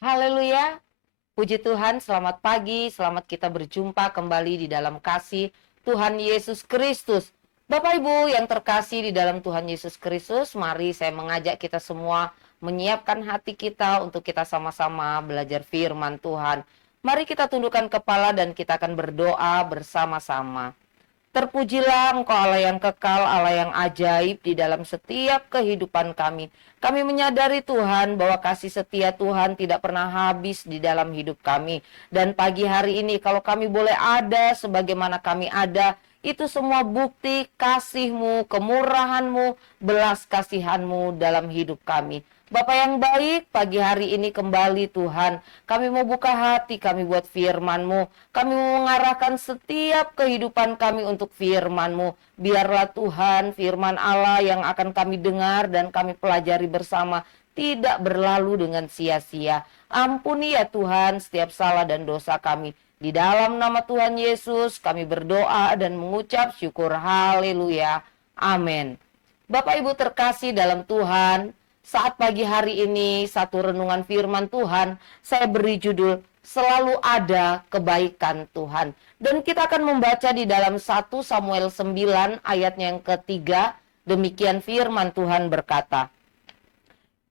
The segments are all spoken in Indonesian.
Haleluya, puji Tuhan, selamat pagi, selamat kita berjumpa kembali di dalam kasih Tuhan Yesus Kristus. Bapak Ibu yang terkasih di dalam Tuhan Yesus Kristus, mari saya mengajak kita semua menyiapkan hati kita untuk kita sama-sama belajar firman Tuhan. Mari kita tundukkan kepala dan kita akan berdoa bersama-sama. Terpujilah Engkau Allah yang kekal, Allah yang ajaib di dalam setiap kehidupan kami. Kami menyadari Tuhan bahwa kasih setia Tuhan tidak pernah habis di dalam hidup kami. Dan pagi hari ini kalau kami boleh ada sebagaimana kami ada, itu semua bukti kasih-Mu, kemurahan-Mu, belas kasihan-Mu dalam hidup kami. Bapak yang baik, pagi hari ini kembali Tuhan, kami mau buka hati kami buat firman-Mu. Kami mau mengarahkan setiap kehidupan kami untuk firman-Mu. Biarlah Tuhan firman Allah yang akan kami dengar dan kami pelajari bersama tidak berlalu dengan sia-sia. Ampuni ya Tuhan setiap salah dan dosa kami. Di dalam nama Tuhan Yesus kami berdoa dan mengucap syukur. Haleluya. Amin. Bapak Ibu terkasih dalam Tuhan, saat pagi hari ini satu renungan firman Tuhan saya beri judul Selalu Ada Kebaikan Tuhan. Dan kita akan membaca di dalam 1 Samuel 9 ayatnya yang ketiga. Demikian firman Tuhan berkata,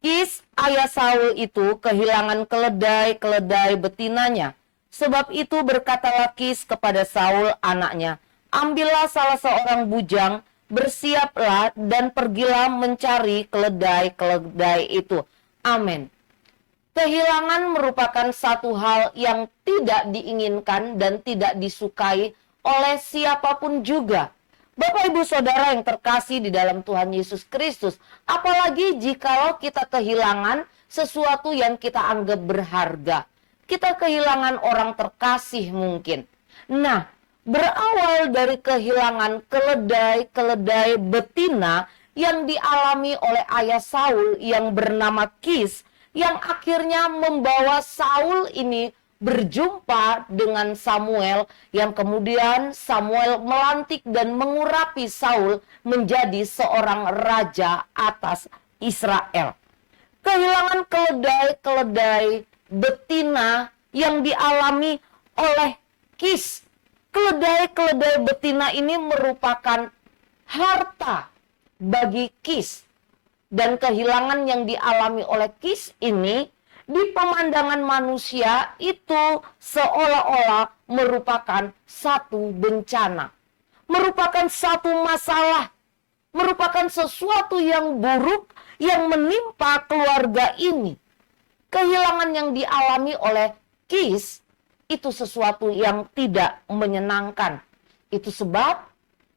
Kis ayah Saul itu kehilangan keledai-keledai betinanya. Sebab itu berkatalah Kis kepada Saul anaknya, ambillah salah seorang bujang, bersiaplah dan pergilah mencari keledai-keledai itu. Amin. Kehilangan merupakan satu hal yang tidak diinginkan dan tidak disukai oleh siapapun juga. Bapak Ibu Saudara yang terkasih di dalam Tuhan Yesus Kristus, apalagi jikalau kita kehilangan sesuatu yang kita anggap berharga. Kita kehilangan orang terkasih mungkin. Nah, berawal dari kehilangan keledai-keledai betina yang dialami oleh ayah Saul yang bernama Kis, yang akhirnya membawa Saul ini berjumpa dengan Samuel, yang kemudian Samuel melantik dan mengurapi Saul menjadi seorang raja atas Israel. Kehilangan keledai-keledai betina yang dialami oleh Kis. Keledai-keledai betina ini merupakan harta bagi Kis. Dan kehilangan yang dialami oleh Kis ini di pemandangan manusia itu seolah-olah merupakan satu bencana. Merupakan satu masalah. Merupakan sesuatu yang buruk yang menimpa keluarga ini. Kehilangan yang dialami oleh Kis itu sesuatu yang tidak menyenangkan. Itu sebab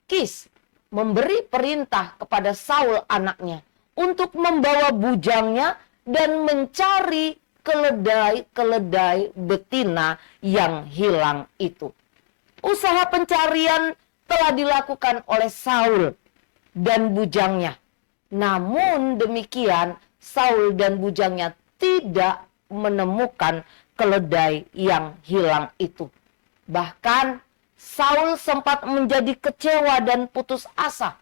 Kis memberi perintah kepada Saul anaknya untuk membawa bujangnya dan mencari keledai-keledai betina yang hilang itu. Usaha pencarian telah dilakukan oleh Saul dan bujangnya. Namun demikian, Saul dan bujangnya tidak menemukan keledai yang hilang itu. Bahkan Saul sempat menjadi kecewa dan putus asa.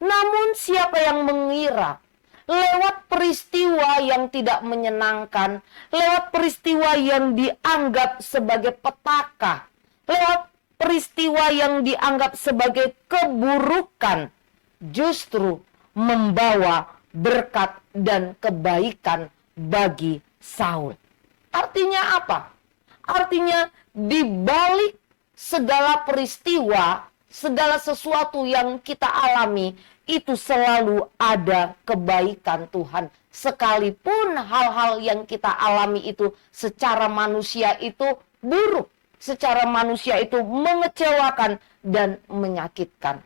Namun siapa yang mengira lewat peristiwa yang tidak menyenangkan, lewat peristiwa yang dianggap sebagai petaka, lewat peristiwa yang dianggap sebagai keburukan, justru membawa berkat dan kebaikan bagi Saul. Artinya apa? Artinya di balik segala peristiwa, segala sesuatu yang kita alami, itu selalu ada kebaikan Tuhan. Sekalipun hal-hal yang kita alami itu secara manusia itu buruk, secara manusia itu mengecewakan dan menyakitkan.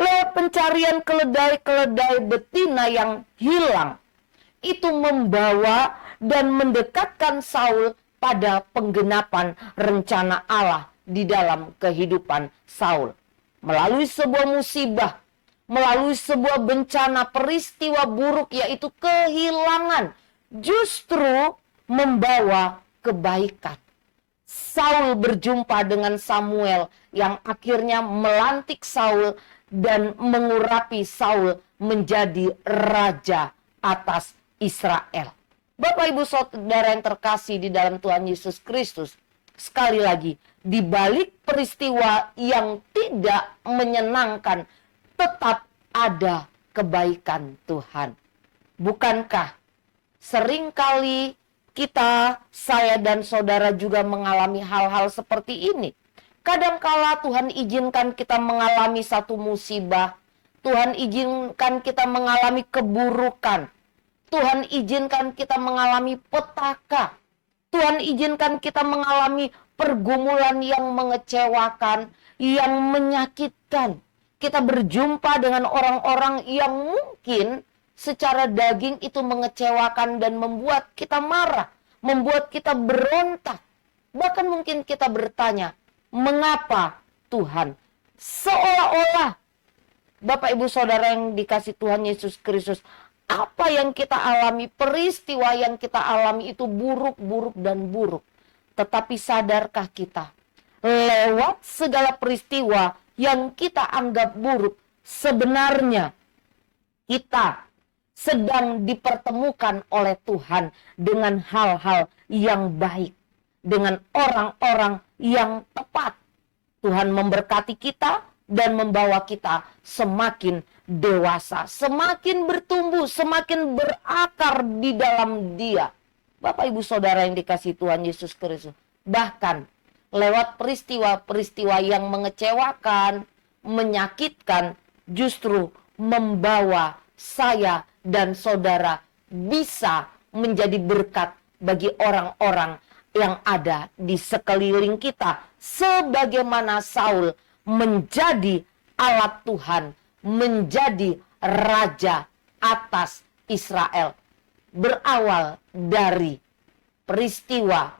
Lewat pencarian keledai-keledai betina yang hilang, itu membawa dan mendekatkan Saul pada penggenapan rencana Allah di dalam kehidupan Saul. Melalui sebuah musibah, melalui sebuah bencana, peristiwa buruk yaitu kehilangan, justru membawa kebaikan. Saul berjumpa dengan Samuel yang akhirnya melantik Saul dan mengurapi Saul menjadi raja atas Israel. Bapak Ibu Saudara yang terkasih di dalam Tuhan Yesus Kristus, sekali lagi, di balik peristiwa yang tidak menyenangkan, tetap ada kebaikan Tuhan. Bukankah seringkali kita, saya dan saudara juga mengalami hal-hal seperti ini? Kadangkala Tuhan izinkan kita mengalami satu musibah, Tuhan izinkan kita mengalami keburukan, Tuhan izinkan kita mengalami petaka, Tuhan izinkan kita mengalami pergumulan yang mengecewakan, yang menyakitkan. Kita berjumpa dengan orang-orang yang mungkin secara daging itu mengecewakan dan membuat kita marah, membuat kita berontak. Bahkan mungkin kita bertanya, mengapa Tuhan? Seolah-olah, Bapak Ibu Saudara yang dikasih Tuhan Yesus Kristus, apa yang kita alami, peristiwa yang kita alami itu buruk dan buruk. Tetapi sadarkah kita, lewat segala peristiwa yang kita anggap buruk, sebenarnya kita sedang dipertemukan oleh Tuhan dengan hal-hal yang baik, dengan orang-orang yang tepat. Tuhan memberkati kita dan membawa kita semakin dewasa, semakin bertumbuh, semakin berakar di dalam Dia. Bapak Ibu Saudara yang dikasihi Tuhan Yesus Kristus, bahkan lewat peristiwa-peristiwa yang mengecewakan, menyakitkan, justru membawa saya dan saudara bisa menjadi berkat bagi orang-orang yang ada di sekeliling kita. Sebagaimana Saul menjadi alat Tuhan, menjadi raja atas Israel. Berawal dari peristiwa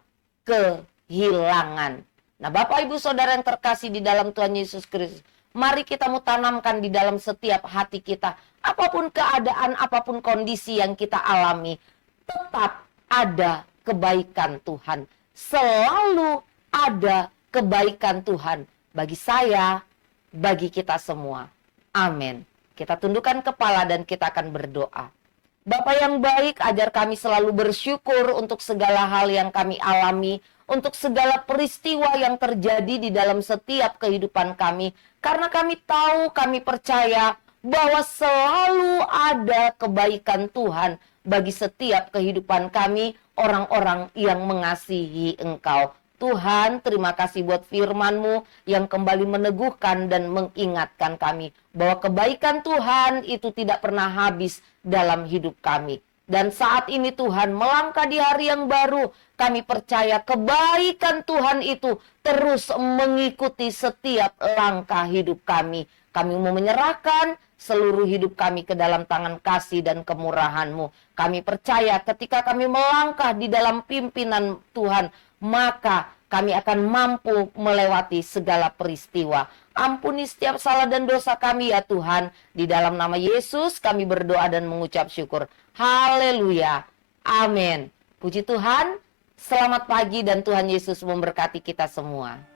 kehilangan. Nah, Bapak Ibu Saudara yang terkasih di dalam Tuhan Yesus Kristus, mari kita mau tanamkan di dalam setiap hati kita, apapun keadaan, apapun kondisi yang kita alami, tetap ada kebaikan Tuhan. Selalu ada kebaikan Tuhan bagi saya, bagi kita semua. Amin. Kita tundukkan kepala dan kita akan berdoa. Bapa yang baik, ajar kami selalu bersyukur untuk segala hal yang kami alami, untuk segala peristiwa yang terjadi di dalam setiap kehidupan kami. Karena kami tahu, kami percaya bahwa selalu ada kebaikan Tuhan bagi setiap kehidupan kami, orang-orang yang mengasihi Engkau. Tuhan, terima kasih buat firman-Mu yang kembali meneguhkan dan mengingatkan kami bahwa kebaikan Tuhan itu tidak pernah habis dalam hidup kami. Dan saat ini Tuhan, melangkah di hari yang baru, kami percaya kebaikan Tuhan itu terus mengikuti setiap langkah hidup kami. Kami mau menyerahkan seluruh hidup kami ke dalam tangan kasih dan kemurahan-Mu. Kami percaya ketika kami melangkah di dalam pimpinan Tuhan, maka kami akan mampu melewati segala peristiwa. Ampuni setiap salah dan dosa kami ya Tuhan. Di dalam nama Yesus kami berdoa dan mengucap syukur. Haleluya. Amin. Puji Tuhan. Selamat pagi dan Tuhan Yesus memberkati kita semua.